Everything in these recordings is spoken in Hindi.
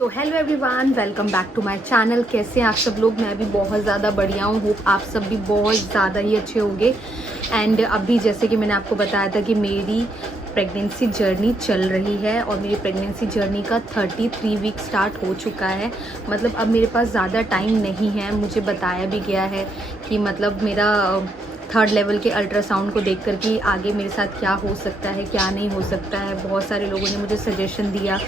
तो hello everyone, welcome back to my channel. कैसे हैं आप सब लोग? मैं भी बहुत ज़्यादा बढ़िया हूँ। होप आप सब भी बहुत ज़्यादा ही अच्छे होंगे। एंड अभी जैसे कि मैंने आपको बताया था कि मेरी प्रेगनेंसी जर्नी चल रही है और मेरी प्रेगनेंसी जर्नी का 33 वीक स्टार्ट हो चुका है। मतलब अब मेरे पास ज़्यादा टाइम नहीं है। मुझे बताया भी गया है कि मतलब मेरा थर्ड लेवल के अल्ट्रासाउंड को देख कर के आगे मेरे साथ क्या हो सकता है, क्या नहीं हो सकता है। बहुत सारे लोगों ने मुझे सजेशन दिया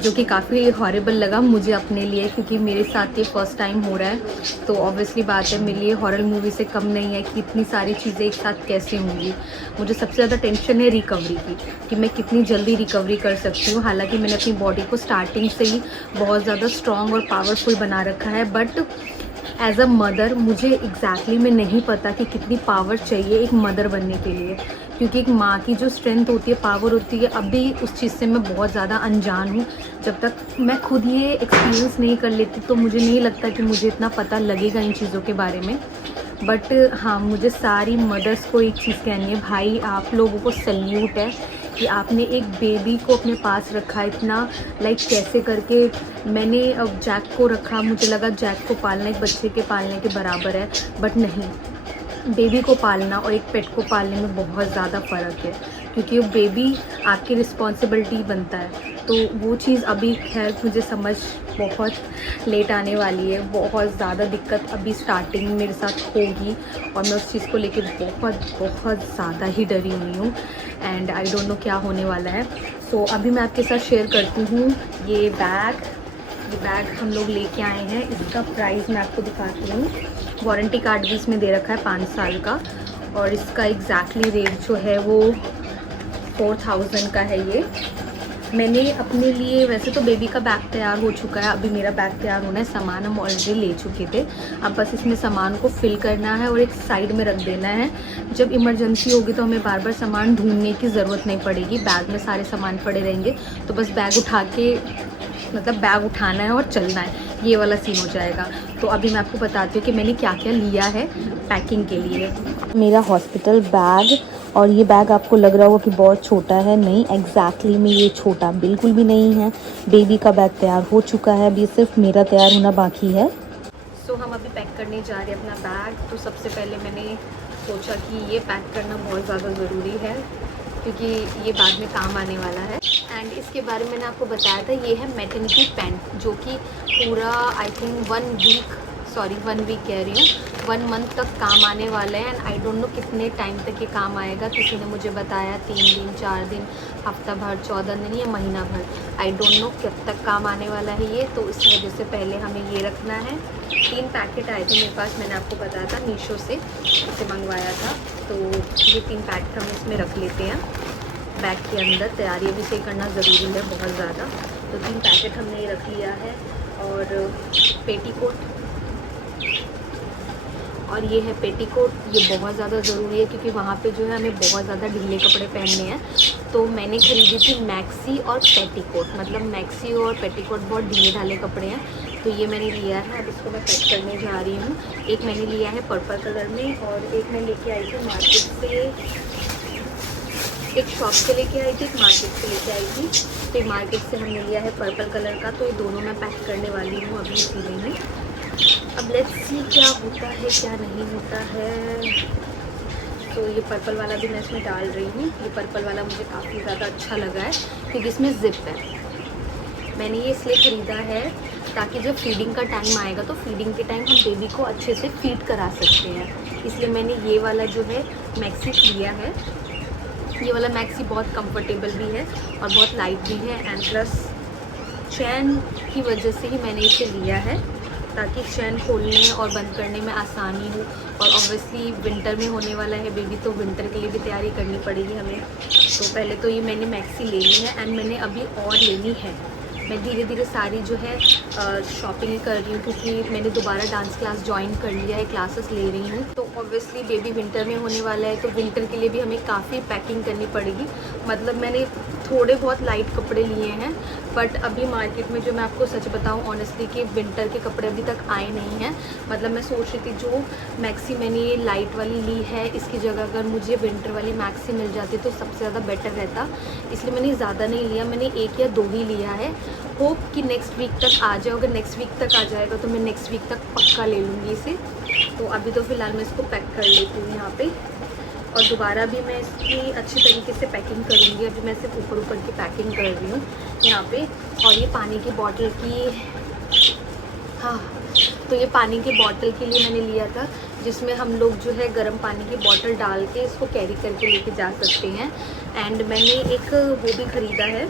जो कि काफ़ी हॉरिबल लगा मुझे अपने लिए, क्योंकि मेरे साथ ये फ़र्स्ट टाइम हो रहा है। तो ऑब्वियसली बात है, मेरे लिए हॉरर मूवी से कम नहीं है कि इतनी सारी चीज़ें एक साथ कैसे होंगी। मुझे सबसे ज़्यादा टेंशन है रिकवरी की, कि मैं कितनी जल्दी रिकवरी कर सकती हूँ। हालांकि मैंने अपनी बॉडी को स्टार्टिंग से ही बहुत ज़्यादा स्ट्रॉन्ग और पावरफुल बना रखा है, बट एज अ मदर मुझे एग्जैक्टली में नहीं पता कि कितनी पावर चाहिए एक मदर बनने के लिए। क्योंकि एक माँ की जो स्ट्रेंथ होती है, पावर होती है, अभी उस चीज़ से मैं बहुत ज़्यादा अनजान हूँ। जब तक मैं खुद ये एक्सपीरियंस नहीं कर लेती तो मुझे नहीं लगता कि मुझे इतना पता लगेगा इन चीज़ों के बारे में। बट हाँ, मुझे सारी मदर्स को एक चीज़ कहनी है, भाई आप लोगों को सल्यूट है कि आपने एक बेबी को अपने पास रखा इतना, लाइक कैसे करके। मैंने अब जैक को रखा, मुझे लगा जैक को पालना एक बच्चे के पालने के बराबर है, बट नहीं। बेबी को पालना और एक पेट को पालने में बहुत ज़्यादा फ़र्क है, क्योंकि वो बेबी आपकी रिस्पॉन्सिबिलिटी बनता है। तो वो चीज़ अभी खैर मुझे समझ बहुत लेट आने वाली है। बहुत ज़्यादा दिक्कत अभी स्टार्टिंग मेरे साथ होगी और मैं उस चीज़ को लेके बहुत बहुत ज़्यादा ही डरी हुई हूँ। एंड आई डोंट नो क्या होने वाला है। सो अभी मैं आपके साथ शेयर करती हूँ ये बैग हम लोग लेके आए हैं। इसका प्राइस मैं आपको दिखाती हूँ। वारंटी कार्ड भी इसमें दे रखा है 5 साल का, और इसका एग्जैक्टली रेट जो है वो 4000 का है। ये मैंने अपने लिए, वैसे तो बेबी का बैग तैयार हो चुका है, अभी मेरा बैग तैयार होना है। सामान हम ऑलरेडी ले चुके थे, अब बस इसमें सामान को फिल करना है और एक साइड में रख देना है। जब इमरजेंसी होगी तो हमें बार बार सामान ढूंढने की ज़रूरत नहीं पड़ेगी। बैग में सारे सामान पड़े रहेंगे, तो बस बैग उठा के, मतलब बैग उठाना है और चलना है, ये वाला सीन हो जाएगा। तो अभी मैं आपको बताती हूँ कि मैंने क्या क्या लिया है पैकिंग के लिए। मेरा हॉस्पिटल बैग, और ये बैग आपको लग रहा होगा कि बहुत छोटा है, नहीं, एग्जैक्टली में ये छोटा बिल्कुल भी नहीं है। बेबी का बैग तैयार हो चुका है, अभी सिर्फ मेरा तैयार होना बाकी है। सो हम अभी पैक करने जा रहे हैं अपना बैग। तो सबसे पहले मैंने सोचा कि ये पैक करना बहुत ज़्यादा ज़रूरी है, क्योंकि ये बाद में काम आने वाला है। एंड इसके बारे में मैंने आपको बताया था, ये है मैटरनिटी पैंट, जो कि पूरा आई थिंक 1 वीक कह रही हूँ, 1 मंथ तक काम आने वाला है। एंड आई डोंट नो कितने टाइम तक ये काम आएगा। किसी ने मुझे बताया 3 दिन, 4 दिन, हफ्ता भर, 14 दिन या महीना भर। आई डोंट नो कब तक काम आने वाला है ये। तो इस वजह से पहले हमें ये रखना है। 3 पैकेट आए थे मेरे पास, मैंने आपको बताया था मीशो से इसे मंगवाया था। तो ये 3 पैकेट हम इसमें रख लेते हैं बैग के अंदर। तैयारी भी सही करना ज़रूरी है बहुत ज़्यादा। तो 3 पैकेट हमने ये रख लिया है। और पेटीकोट, और ये है पेटीकोट। ये बहुत ज़्यादा ज़रूरी है, क्योंकि वहाँ पे जो है हमें बहुत ज़्यादा ढीले कपड़े पहनने हैं। तो मैंने खरीदी थी मैक्सी और पेटीकोट, मतलब मैक्सी और पेटीकोट बहुत ढीले ढाले कपड़े हैं, तो ये मैंने लिया है। अब इसको मैं पैक करने जा रही हूँ। एक मैंने लिया है पर्पल कलर में, और एक मैं लेके आई थी मार्केट से, एक शॉप से लेके आई थी, एक मार्केट से लेके आई थी। तो मार्केट से हमने लिया है पर्पल कलर का। तो ये दोनों मैं पैक करने वाली हूँ अभी इसी में। अब लेट्स सी क्या होता है क्या नहीं होता है। तो ये पर्पल वाला भी मैं इसमें डाल रही हूँ। ये पर्पल वाला मुझे काफ़ी ज़्यादा अच्छा लगा है, क्योंकि इसमें ज़िप है। मैंने ये इसलिए ख़रीदा है ताकि जब फीडिंग का टाइम आएगा तो फीडिंग के टाइम हम बेबी को अच्छे से फीड करा सकते हैं। इसलिए मैंने ये वाला जो है मैक्सी लिया है। ये वाला मैक्सी बहुत कंफर्टेबल भी है और बहुत लाइट भी है। एंड प्लस चैन की वजह से ही मैंने इसे लिया है, ताकि चैन खोलने और बंद करने में आसानी हो। और ऑब्वियसली विंटर में होने वाला है बेबी, तो विंटर के लिए भी तैयारी करनी पड़ेगी हमें। तो पहले तो ये मैंने मैक्सी ले ली है, एंड मैंने अभी और लेनी है। मैं धीरे धीरे सारी जो है शॉपिंग कर रही हूँ, क्योंकि मैंने दोबारा डांस क्लास ज्वाइन कर लिया है, क्लासेस ले रही हूँ। तो ऑब्वियसली बेबी विंटर में होने वाला है, तो विंटर के लिए भी हमें काफ़ी पैकिंग करनी पड़ेगी। मतलब मैंने थोड़े बहुत लाइट कपड़े लिए हैं, बट अभी मार्केट में जो मैं आपको सच बताऊं ऑनेस्टली कि विंटर के कपड़े अभी तक आए नहीं हैं। मतलब मैं सोच रही थी जो मैक्सी मैंने ये लाइट वाली ली है, इसकी जगह अगर मुझे विंटर वाली मैक्सी मिल जाती तो सबसे ज़्यादा बेटर रहता, इसलिए मैंने ज़्यादा नहीं लिया, मैंने 1 या 2 ही लिया है। होप कि नेक्स्ट वीक तक आ जाए, अगर नेक्स्ट वीक तक आ जाएगा तो मैं नेक्स्ट वीक तक पक्का ले लूँगी इसे। तो अभी तो फ़िलहाल मैं इसको पैक कर लेती हूँ यहाँ पे, और दोबारा भी मैं इसकी अच्छी तरीके से पैकिंग करूँगी। अभी मैं सिर्फ ऊपर ऊपर की पैकिंग कर रही हूँ यहाँ पे। और ये पानी की बॉटल की, हाँ, तो ये पानी की बॉटल के लिए मैंने लिया था, जिसमें हम लोग जो है गर्म पानी की बॉटल डाल के इसको कैरी करके लेके जा सकते हैं। एंड मैंने एक वो भी ख़रीदा है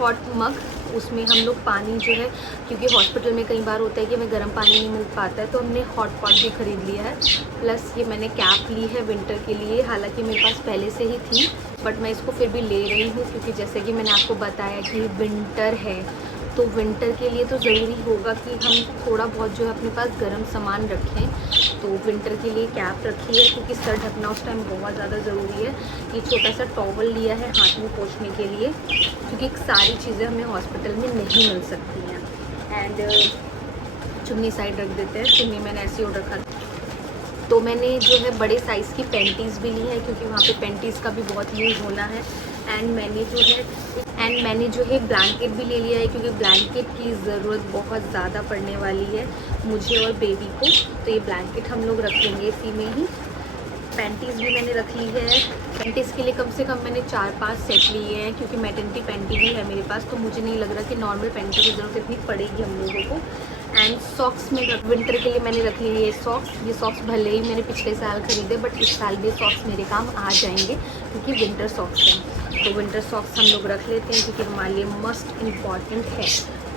हॉट मग, उसमें हम लोग पानी जो है, क्योंकि हॉस्पिटल में कई बार होता है कि हमें गर्म पानी नहीं मिल पाता है, तो हमने हॉट पॉट भी ख़रीद लिया है। प्लस ये मैंने कैप ली है विंटर के लिए, हालांकि मेरे पास पहले से ही थी, बट मैं इसको फिर भी ले रही हूँ क्योंकि जैसे कि मैंने आपको बताया कि विंटर है, तो विंटर के लिए तो ज़रूरी होगा कि हम थोड़ा बहुत जो है अपने पास गर्म सामान रखें। तो विंटर के लिए कैप रखी है क्योंकि सर ढकना उस टाइम बहुत ज़्यादा ज़रूरी है। ये छोटा सा टॉवल लिया है हाथ में पोंछने के लिए, क्योंकि सारी चीज़ें हमें हॉस्पिटल में नहीं मिल सकती हैं। एंड चुन्नी साइड रख देते हैं, चुन्नी मैंने ऐसे ही रखा। तो मैंने जो है बड़े साइज़ की पैंटीज़ भी ली है क्योंकि वहाँ पे पैंटीज़ का भी बहुत यूज़ होना है। एंड मैंने जो है ब्लैंकेट भी ले लिया है क्योंकि ब्लैंकेट की ज़रूरत बहुत ज़्यादा पड़ने वाली है मुझे और बेबी को, तो ये ब्लैंकेट हम लोग रख लेंगे इसी में ही। पैंटीज़ भी मैंने रख ली है। पैंटीज़ के लिए कम से कम मैंने 4-5 सेट लिए हैं क्योंकि मैटरनिटी पैंटी भी है मेरे पास, तो मुझे नहीं लग रहा कि नॉर्मल पैंटी की ज़रूरत इतनी पड़ेगी हम लोगों को। एंड सॉक्स में विंटर के लिए मैंने रख लिए ये सॉक्स भले ही मैंने पिछले साल ख़रीदे, बट इस साल भी सॉक्स मेरे काम आ जाएंगे क्योंकि विंटर सॉक्स हैं। तो विंटर सॉक्स हम लोग रख लेते हैं क्योंकि हमारे लिए मस्ट इम्पॉर्टेंट है।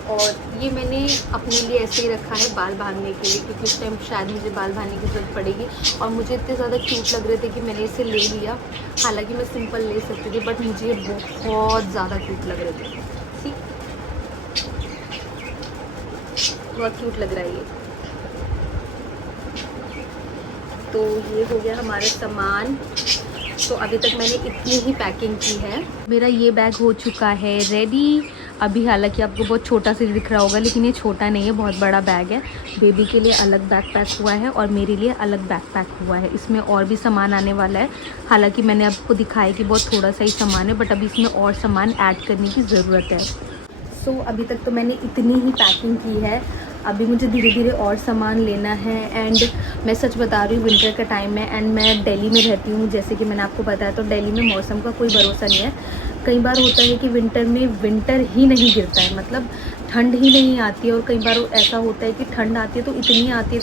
और ये मैंने अपने लिए ऐसे ही रखा है बाल बांधने के लिए, क्योंकि उस टाइम शायद मुझे बाल बांधने की ज़रूरत पड़ेगी। और मुझे इतने ज़्यादा क्यूट लग रहे थे कि मैंने इसे ले लिया, हालांकि मैं सिंपल ले सकती थी, बट मुझे ये बहुत ज़्यादा क्यूट लग रहे थे। सी, बहुत क्यूट लग रहा है ये। तो ये हो गया हमारा सामान। तो अभी तक मैंने इतनी ही पैकिंग की है। मेरा ये बैग हो चुका है रेडी। अभी हालांकि आपको बहुत छोटा सा दिख रहा होगा, लेकिन ये छोटा नहीं है, बहुत बड़ा बैग है। बेबी के लिए अलग बैग पैक हुआ है और मेरे लिए अलग बैग पैक हुआ है। इसमें और भी सामान आने वाला है, हालांकि मैंने आपको दिखाया कि बहुत थोड़ा सा ही सामान है, बट अभी इसमें और सामान ऐड करने की ज़रूरत है। सो अभी तक तो मैंने इतनी ही पैकिंग की है, अभी मुझे धीरे धीरे और सामान लेना है। एंड मैं सच बता रही हूँ, विंटर का टाइम है एंड मैं दिल्ली में रहती हूँ, जैसे कि मैंने आपको बताया, तो दिल्ली में मौसम का कोई भरोसा नहीं है। कई बार होता है कि विंटर में विंटर ही नहीं गिरता है, मतलब ठंड ही नहीं आती है। और कई बार ऐसा होता है कि ठंड आती है तो इतनी आती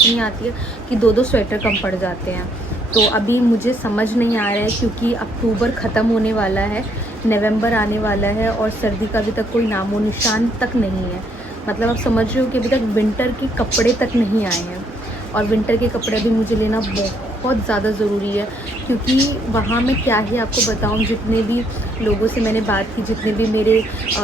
है कि 2-2 स्वेटर कम पड़ जाते हैं। तो अभी मुझे समझ नहीं आ रहा है क्योंकि अक्टूबर ख़त्म होने वाला है, नवंबर आने वाला है और सर्दी का अभी तक कोई नामो निशान तक नहीं है। मतलब आप समझ रहे हो कि अभी तक विंटर के कपड़े तक नहीं आए हैं, और विंटर के कपड़े भी मुझे लेना बहुत ज़्यादा ज़रूरी है। क्योंकि वहाँ मैं क्या ही आपको बताऊँ, जितने भी लोगों से मैंने बात की, जितने भी मेरे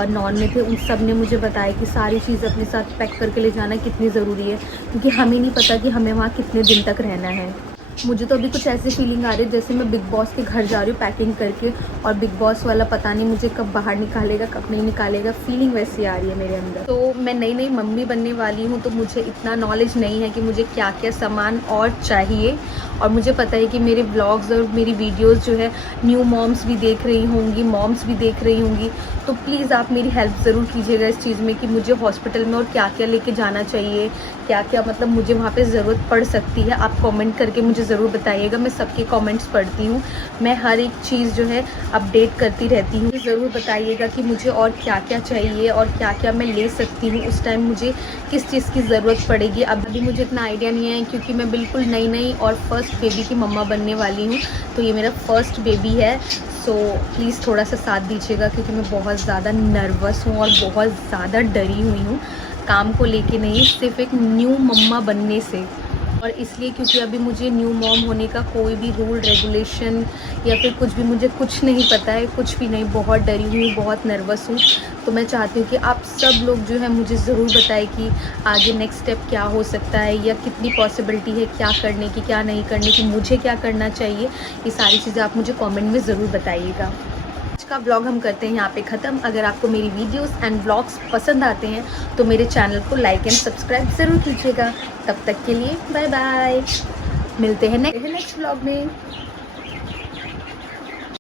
नॉन में थे, उन सब ने मुझे बताया कि सारी चीज़ अपने साथ पैक करके ले जाना कितनी ज़रूरी है, क्योंकि हमें नहीं पता कि हमें वहाँ कितने दिन तक रहना है। मुझे तो अभी कुछ ऐसी फीलिंग आ रही है जैसे मैं बिग बॉस के घर जा रही हूँ पैकिंग करके, और बिग बॉस वाला पता नहीं मुझे कब बाहर निकालेगा कब नहीं निकालेगा, फीलिंग वैसी आ रही है मेरे अंदर। तो मैं नई नई मम्मी बनने वाली हूँ, तो मुझे इतना नॉलेज नहीं है कि मुझे क्या क्या सामान और चाहिए। और मुझे पता है कि मेरे ब्लॉग्स और मेरी वीडियोज़ जो है न्यू मॉम्स भी देख रही होंगी, मॉम्स भी देख रही होंगी, तो प्लीज़ आप मेरी हेल्प ज़रूर कीजिएगा इस चीज़ में कि मुझे हॉस्पिटल में और क्या क्या लेके जाना चाहिए, क्या क्या मतलब मुझे वहाँ पे ज़रूरत पड़ सकती है। आप कमेंट करके मुझे ज़रूर बताइएगा, मैं सबके कमेंट्स पढ़ती हूँ, मैं हर एक चीज़ जो है अपडेट करती रहती हूँ। ज़रूर बताइएगा कि मुझे और क्या क्या चाहिए और क्या क्या मैं ले सकती हूँ, उस टाइम मुझे किस चीज़ की ज़रूरत पड़ेगी। अभी मुझे इतना आइडिया नहीं है क्योंकि मैं बिल्कुल नई और फर्स्ट बेबी की मम्मा बनने वाली हूँ, तो ये मेरा फर्स्ट बेबी है। सो प्लीज़ थोड़ा सा साथ दीजिएगा क्योंकि मैं बहुत ज़्यादा नर्वस हूँ और बहुत ज़्यादा डरी हुई हूँ, काम को लेके नहीं, सिर्फ एक न्यू मम्मा बनने से। और इसलिए क्योंकि अभी मुझे न्यू मॉम होने का कोई भी रूल रेगुलेशन या फिर कुछ भी मुझे कुछ नहीं पता है, कुछ भी नहीं, बहुत डरी हुई, बहुत नर्वस हूँ। तो मैं चाहती हूँ कि आप सब लोग जो है मुझे ज़रूर बताएं कि आगे नेक्स्ट स्टेप क्या हो सकता है या कितनी पॉसिबिलिटी है क्या करने की, क्या नहीं करने की, मुझे क्या करना चाहिए। ये सारी चीज़ें आप मुझे कमेंट में ज़रूर बताइएगा। का व्लॉग हम करते हैं यहाँ पे ख़त्म। अगर आपको मेरी वीडियोस एंड व्लॉग्स पसंद आते हैं तो मेरे चैनल को लाइक एंड सब्सक्राइब ज़रूर कीजिएगा। तब तक के लिए बाय बाय, मिलते हैं नेक्स्ट व्लॉग में।